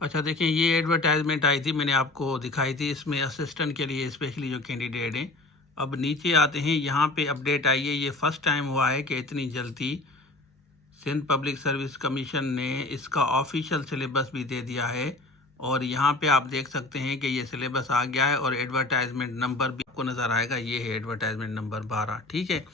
अच्छा देखिए, ये एडवर्टाइजमेंट आई थी, मैंने आपको दिखाई थी, इसमें असिस्टेंट के लिए स्पेशली जो कैंडिडेट हैं। अब नीचे आते हैं, यहाँ पे अपडेट आई है, ये फर्स्ट टाइम हुआ है कि इतनी जल्दी सिंध पब्लिक सर्विस कमीशन ने इसका ऑफिशियल सिलेबस भी दे दिया है। और यहाँ पे आप देख सकते हैं कि ये सिलेबस आ गया है और एडवर्टाइजमेंट नंबर भी आपको नज़र आएगा, ये है एडवर्टाइजमेंट नंबर 12। ठीक है,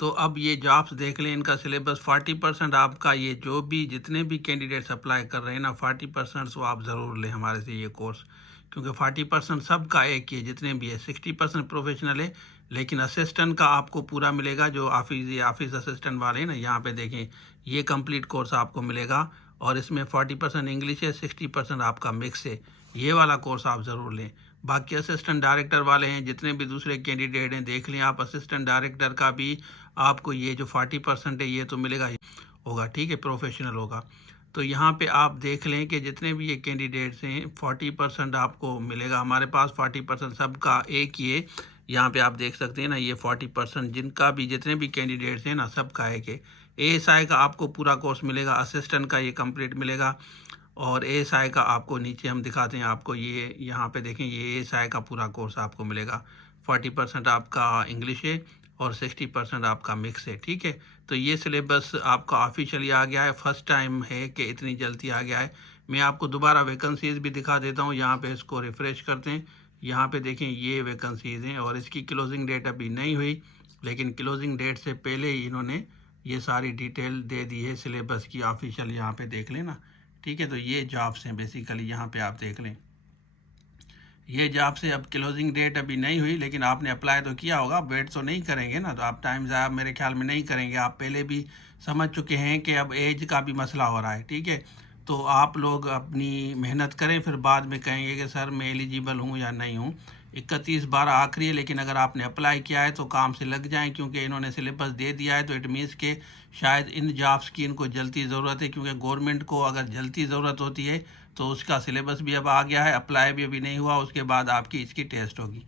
तो अब ये जॉब्स देख लें, इनका सिलेबस 40% आपका, ये जो भी जितने भी कैंडिडेट्स अप्लाई कर रहे हैं ना, 40% वो आप ज़रूर लें हमारे से ये कोर्स, क्योंकि 40% सबका एक ही है, जितने भी है। 60% प्रोफेशनल है, लेकिन असिस्टेंट का आपको पूरा मिलेगा। जो ऑफिस असिस्टेंट वाले हैं ना, यहाँ पे देखें, ये कंप्लीट कोर्स आपको मिलेगा। और इसमें 40% इंग्लिश है, 60% आपका मिक्स है। ये वाला कोर्स आप ज़रूर लें। बाकी असिस्टेंट डायरेक्टर वाले हैं, जितने भी दूसरे कैंडिडेट हैं, देख लें आप, असिस्टेंट डायरेक्टर का भी आपको ये जो 40% है ये तो मिलेगा ही होगा। ठीक है, प्रोफेशनल होगा। तो यहाँ पे आप देख लें कि जितने भी ये कैंडिडेट्स हैं, 40% आपको मिलेगा। हमारे पास 40% सबका एक ही है। यहाँ पे आप देख सकते हैं ना, ये 40% जिनका भी, जितने भी कैंडिडेट्स हैं ना, सबका एक है। एएसआई का आपको पूरा कोर्स मिलेगा, असिस्टेंट का ये कंप्लीट मिलेगा। और एएसआई का आपको नीचे हम दिखाते हैं आपको, ये यहाँ पे देखें, ये एएसआई का पूरा कोर्स आपको मिलेगा। 40% आपका इंग्लिश है और 60% आपका मिक्स है। ठीक है, तो ये सिलेबस आपका ऑफिशियली आ गया है, फर्स्ट टाइम है कि इतनी जल्दी आ गया है। मैं आपको दोबारा वैकेंसीज भी दिखा देता हूँ, यहाँ पे इसको रिफ़्रेश करते हैं। यहाँ पे देखें, ये वैकेंसीज हैं और इसकी क्लोजिंग डेट अभी नहीं हुई, लेकिन क्लोजिंग डेट से पहले ही इन्होंने ये सारी डिटेल दे दी है सिलेबस की ऑफिशियल। यहाँ पे देख लेना। ठीक है, तो ये जॉब्स हैं बेसिकली, यहाँ पे आप देख लें, ये जॉब से अब क्लोजिंग डेट अभी नहीं हुई, लेकिन आपने अप्लाई तो किया होगा, आप वेट तो नहीं करेंगे ना, तो आप टाइम ज़ाया मेरे ख्याल में नहीं करेंगे। आप पहले भी समझ चुके हैं कि अब एज का भी मसला हो रहा है। ठीक है, तो आप लोग अपनी मेहनत करें, फिर बाद में कहेंगे कि सर मैं एलिजिबल हूँ या नहीं हूँ। 31/12 आखिरी है, लेकिन अगर आपने अप्लाई किया है तो काम से लग जाएं, क्योंकि इन्होंने सिलेबस दे दिया है। तो इट मीन्स के शायद इन जॉब्स की इनको जल्दी ज़रूरत है, क्योंकि गवर्नमेंट को अगर जल्दी ज़रूरत होती है तो उसका सिलेबस भी अब आ गया है, अप्लाई भी अभी नहीं हुआ, उसके बाद आपकी इसकी टेस्ट होगी।